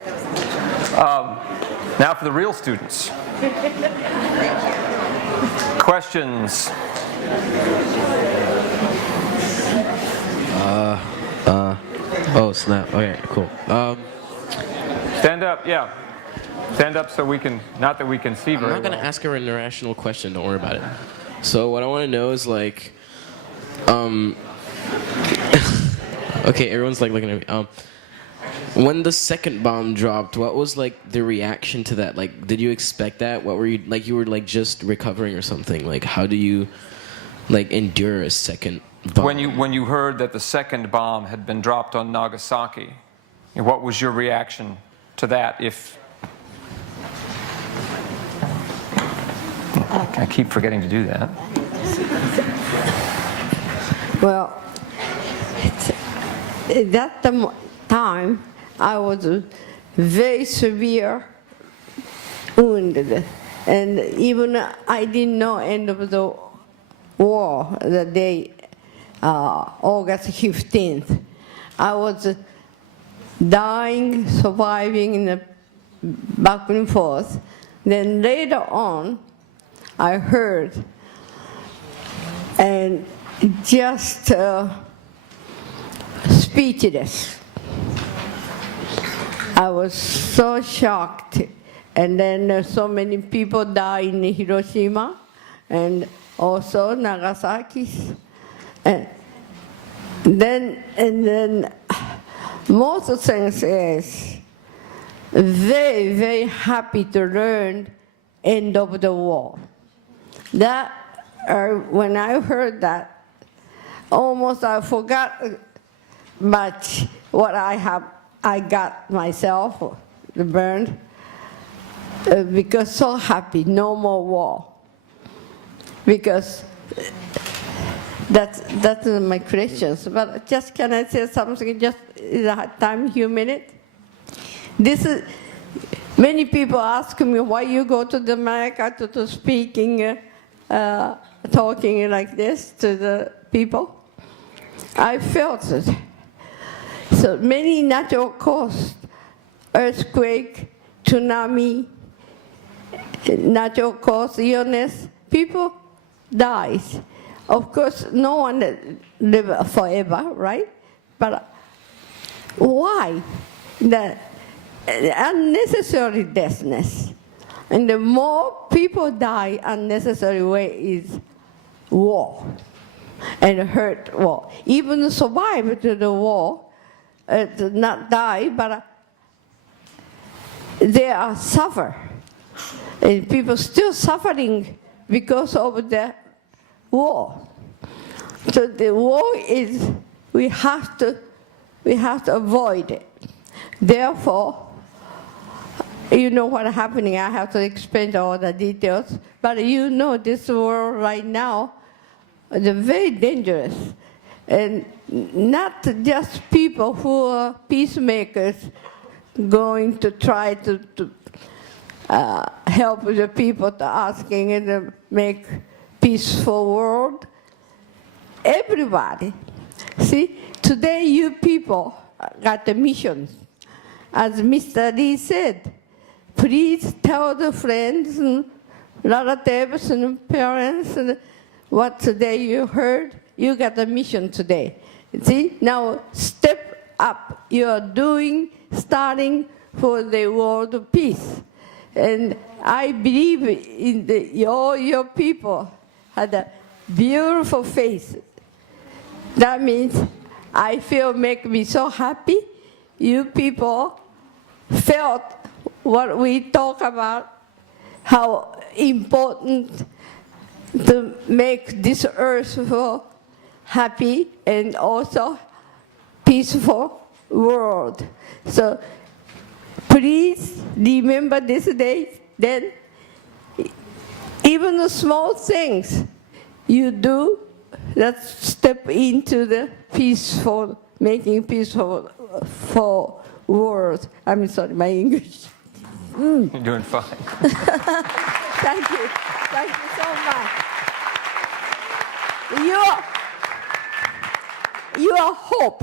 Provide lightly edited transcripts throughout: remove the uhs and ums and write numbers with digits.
Now for the real students. Questions? Oh snap. Okay, cool. Stand up, yeah. Stand up so we can, not that we can see very well. I'm not gonna ask her an irrational question, don't worry about it. So what I wanna know is like, okay, everyone's like looking at me. When the second bomb dropped, what was like the reaction to that? Like, did you expect that? What were you, like you were like just recovering or something? Like, how do you like endure a second bomb? When you heard that the second bomb had been dropped on Nagasaki, what was your reaction to that? If I keep forgetting to do that. Well, at that time, I was very severe wounded, and even I didn't know end of the war, the day, August 15th. I was dying, surviving in the back and forth. Then later on, I heard, and just speechless. I was so shocked. And then so many people died in Hiroshima and also Nagasaki. And then most things is very, very happy to learn end of the war. That when I heard that, almost I forgot much what I got myself burned, because so happy, no more war. Because that's my questions. But just can I say something? Just is that time, few minutes? This is many people ask me why you go to the America to speaking, talking like this to the people. I felt it. So many natural causes, earthquake, tsunami, natural cause, illness, people dies. Of course, no one lives forever, right? But why? The unnecessary deathness. And the more people die unnecessary way is war and hurt war. Even survive to the war, not die, but they are suffer. And people still suffering because of the war. So the war is, we have to avoid it. Therefore, you know what's happening. I have to explain all the details. But you know this world right now is very dangerous. And not just people who are peacemakers going to try to help the people to asking and to make peaceful world. Everybody. See, today you people got the mission. As Mr. Lee said, please tell the friends and relatives and parents and what today you heard. You got a mission today. See, now step up. You are doing, starting for the world of peace. And I believe in all your people had a beautiful face. That means I feel make me so happy. You people felt what we talk about, how important to make this earth happy and also peaceful world. So please remember this day. Then even the small things you do, let's step into the peaceful, making peaceful for world. I'm sorry, my English. You're doing fine. Thank you. Thank you so much. Your hope,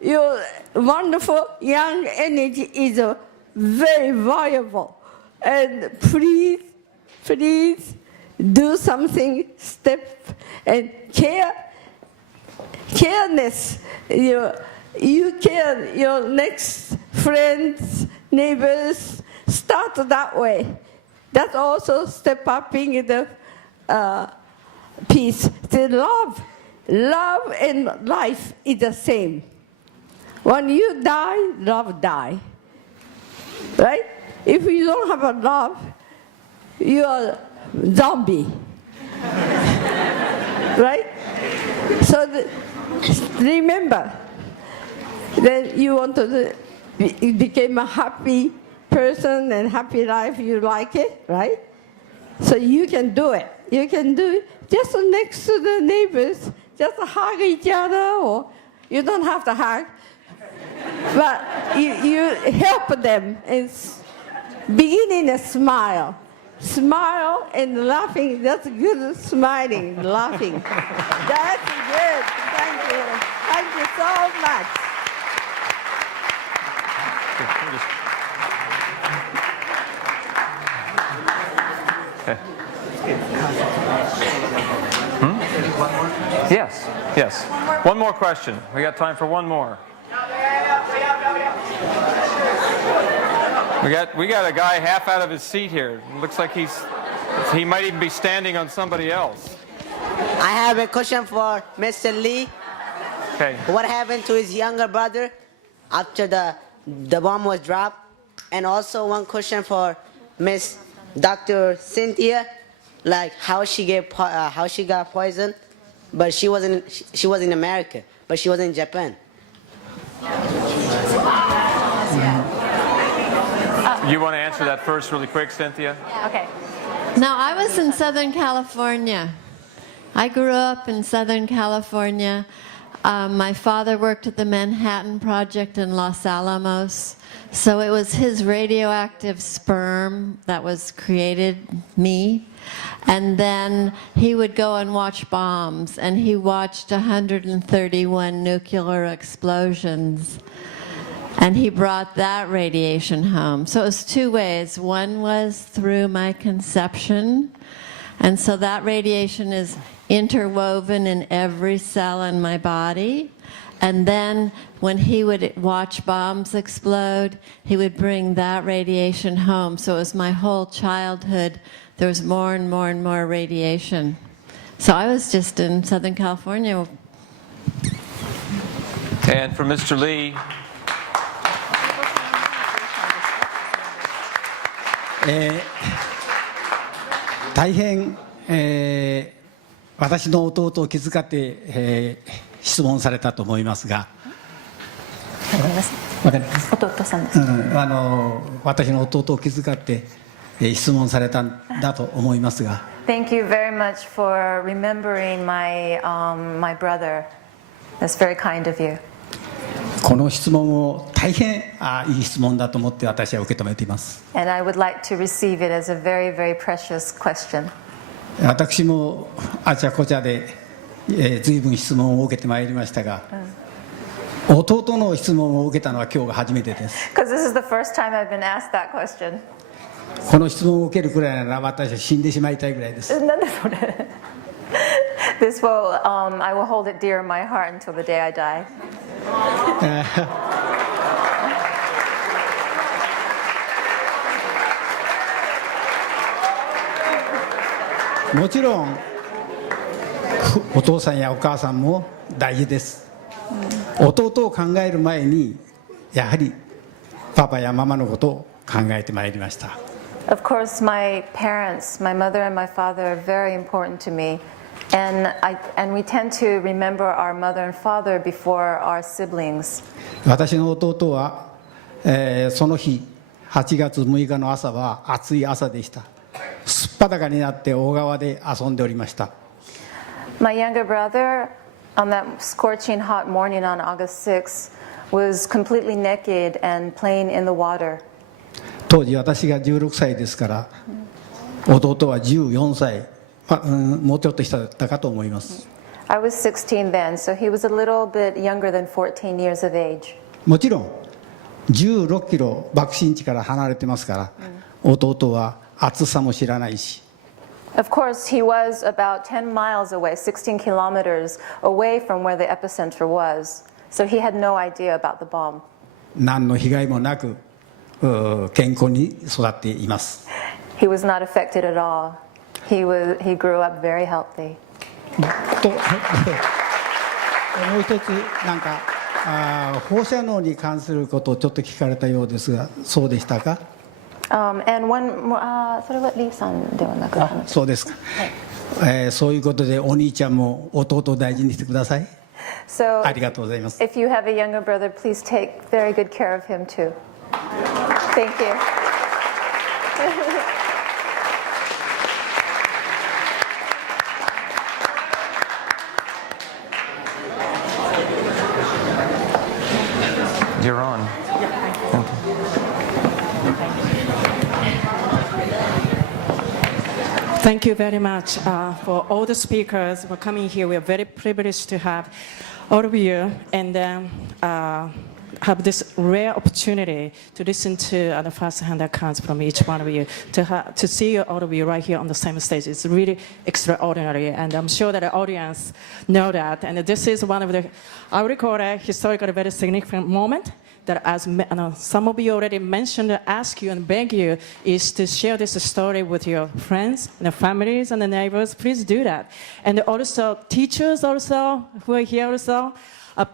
your wonderful young energy is very valuable. And please do something, step and careness. You care your next friends, neighbors, start that way. That's also step up in the peace. The love and life is the same. When you die, love die. Right? If you don't have a love, you are a zombie. Right? So remember that you want to become a happy person and happy life, you like it, right? So you can do it. You can do it just next to the neighbors, just hug each other, or you don't have to hug. But you help them and beginning a smile. Smile and laughing, that's good, smiling, laughing. That's good, thank you. Thank you so much. Yes. One more question. We got time for one more. We got a guy half out of his seat here. Looks like he might even be standing on somebody else. I have a question for Mr. Lee. Okay. What happened to his younger brother after the bomb was dropped? And also one question for Miss Dr. Cynthia, like how she got poisoned, but she was in America, but she was in Japan. You want to answer that first really quick, Cynthia? Okay. Now, I was in Southern California. I grew up in Southern California. My father worked at the Manhattan Project in Los Alamos. So it was his radioactive sperm that was created me. And then he would go and watch bombs. And he watched 131 nuclear explosions. And he brought that radiation home. So it was two ways. One was through my conception. And so that radiation is interwoven in every cell in my body. And then when he would watch bombs explode, he would bring that radiation home. So it was my whole childhood. There was more and more and more radiation. So I was just in Southern California. And for Mr. Lee,大変、私の弟を気遣って、質問されたと思いますが、わかります。弟さんです。私の弟を気遣って、質問されたんだと思いますが。Thank you very much for remembering my brother. That's very kind of you. この質問を大変いい質問だと思って私は受け止めています。And I would like to receive it as a very, very precious question. 私もあちゃこちゃで、随分質問を受けてまいりましたが、弟の質問を受けたのは今日が初めてです。Because this is the first time I've been asked that question. この質問を受けるくらいなら私は死んでしまいたいぐらいです。なんでそれThis will, I will hold it dear in my heart until the day I die. もちろんお父さんやお母さんも大事です。弟を考える前にやはりパパやママのことを考えてまいりました。Of course, my parents, my mother and my father are very important to me. And we tend to remember our mother and father before our siblings. 私の弟は、その日8月6日の朝は暑い朝でした。すっぱだかになって大川で遊んでおりました。My younger brother, on that scorching hot morning on August 6th, was completely naked and playing in the water. 当時私が16歳ですから、弟は14歳。もうちょっとしたかと思います。I was 16 then, so he was a little bit younger than 14 years of age. もちろん16キロ爆心地から離れてますから、弟は暑さも知らないし、 Of course, he was about 10 miles away, 16 kilometers away from where the epicenter was. So he had no idea about the bomb. 何の被害もなく健康に育っています。 He was not affected at all. He grew up very healthy. ともう一つなんか放射能に関することをちょっと聞かれたようですが、そうでしたか？ And one more, それはリーさんではなくて。そうですか。そういうことでお兄ちゃんも弟を大事にしてください。 So ありがとうございます。 if you have a younger brother, please take very good care of him too. Thank you. You're on. Thank you very much for all the speakers for coming here. We are very privileged to have all of you and have this rare opportunity to listen to the first-hand accounts from each one of you. To see all of you right here on the same stage is really extraordinary, and I'm sure that the audience know that. And this is one of the, I would call a historically very significant moment that, as some of you already mentioned, ask you and beg you, is to share this story with your friends, and the families, and the neighbors. Please do that. And also teachers also who are here also.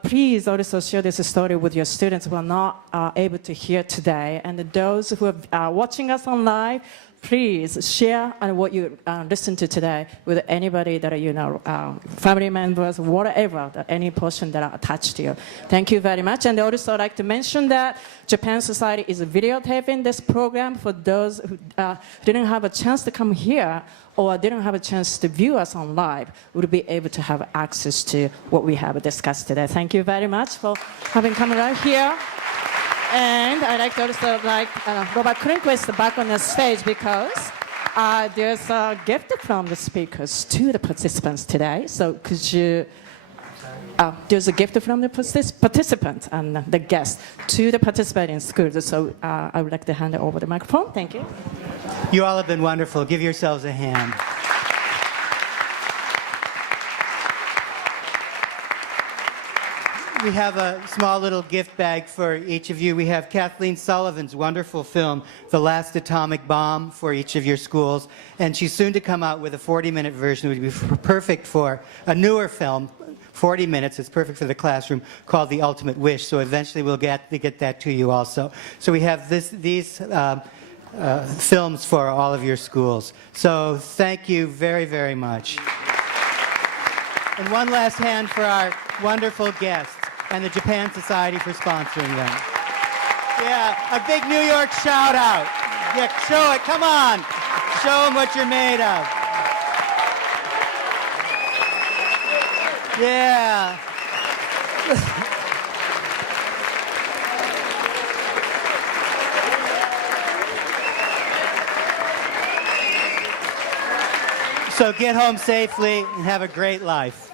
Please also share this story with your students who are not able to hear today. And those who are watching us on live, please share what you listened to today with anybody that you know, family members, whatever, any portion that are attached to you. Thank you very much. And also I'd like to mention that Japan Society is videotaping this program for those who didn't have a chance to come here or didn't have a chance to view us on live, would be able to have access to what we have discussed today. Thank you very much for having come right here. And I'd like to also Robert Croonquist back on the stage because there's a gift from the speakers to the participants today. So could you, there's a gift from the participant and the guest to the participating schools. So I would like to hand over the microphone. Thank you. You all have been wonderful. Give yourselves a hand. We have a small little gift bag for each of you. We have Kathleen Sullivan's wonderful film, The Last Atomic Bomb, for each of your schools. And she's soon to come out with a 40-minute version. It would be perfect for a newer film, 40 minutes. It's perfect for the classroom, called The Ultimate Wish. So eventually we'll get that to you also. So we have these films for all of your schools. So thank you very, very much. And one last hand for our wonderful guests and the Japan Society for sponsoring them. Yeah, a big New York shout out. Yeah, show it, come on. Show them what you're made of. Yeah. So get home safely and have a great life.